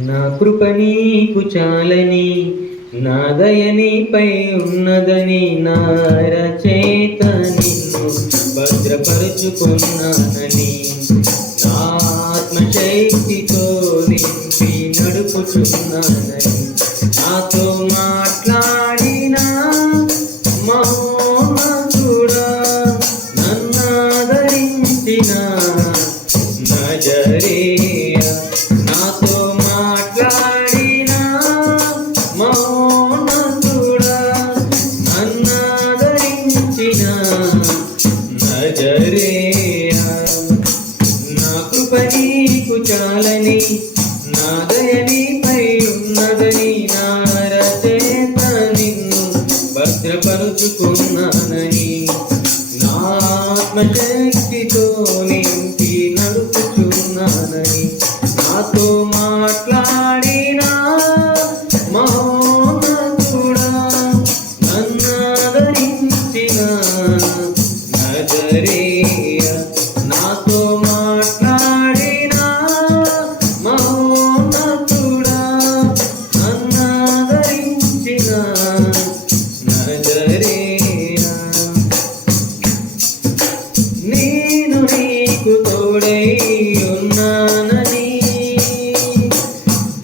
నా కృప నీకు చాలని నా దయనిపై ఉన్నదని నా రచయిత నిన్ను భద్రపరుచుకున్నానని నా ఆత్మశక్తితో నింపి నడుపుచున్నానని నాతో మాట్లాడిన మహోన్నతుడా నన్నాదరించినా నాదయడిపై ఉన్నదని నా రచయిత నిన్ను భద్రపరుచుకున్నానని నా ఆత్మశక్తి నేను నీకు తోడై ఉన్నానని.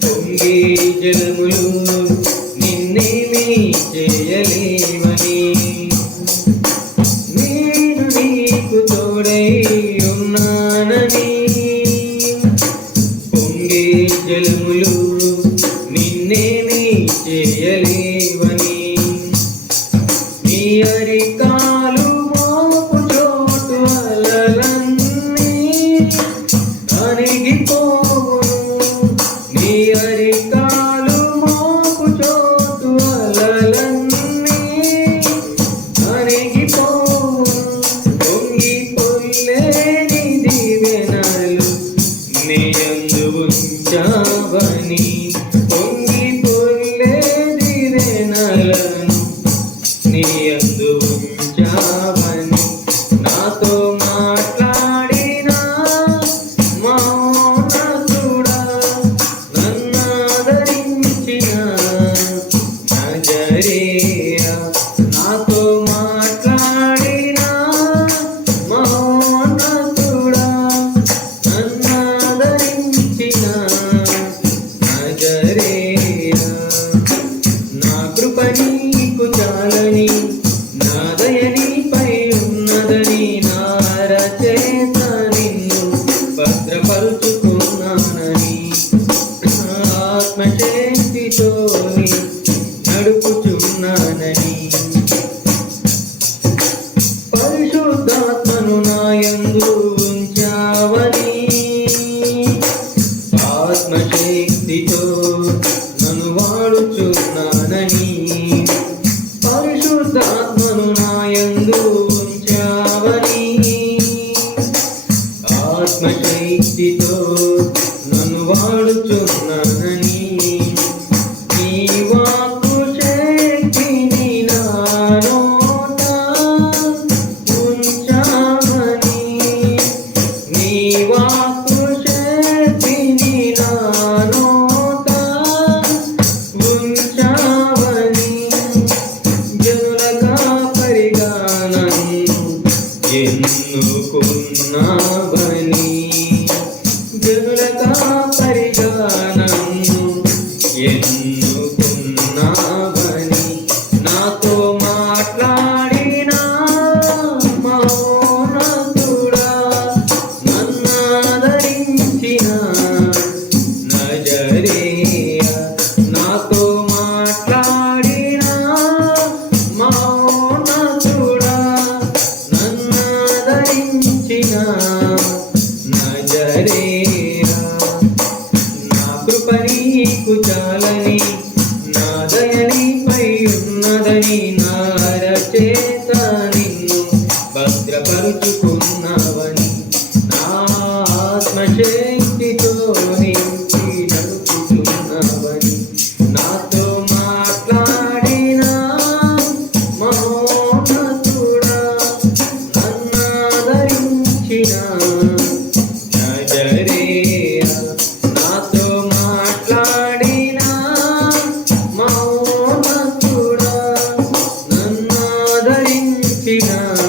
పొంగే జలములు నిన్నేమి చేయలేవని. నేను నీకు తోడై ఉన్నానని. పొంగే జలములు beneath oh, the నన్ను వాడుచున్నానని పరిశుద్ధాత్మను నాయందు ఉంచావని ఆత్మ శక్తితో నన్ను వాడుచున్నానని నిన్ను భద్రపరుచుకున్నా Krishna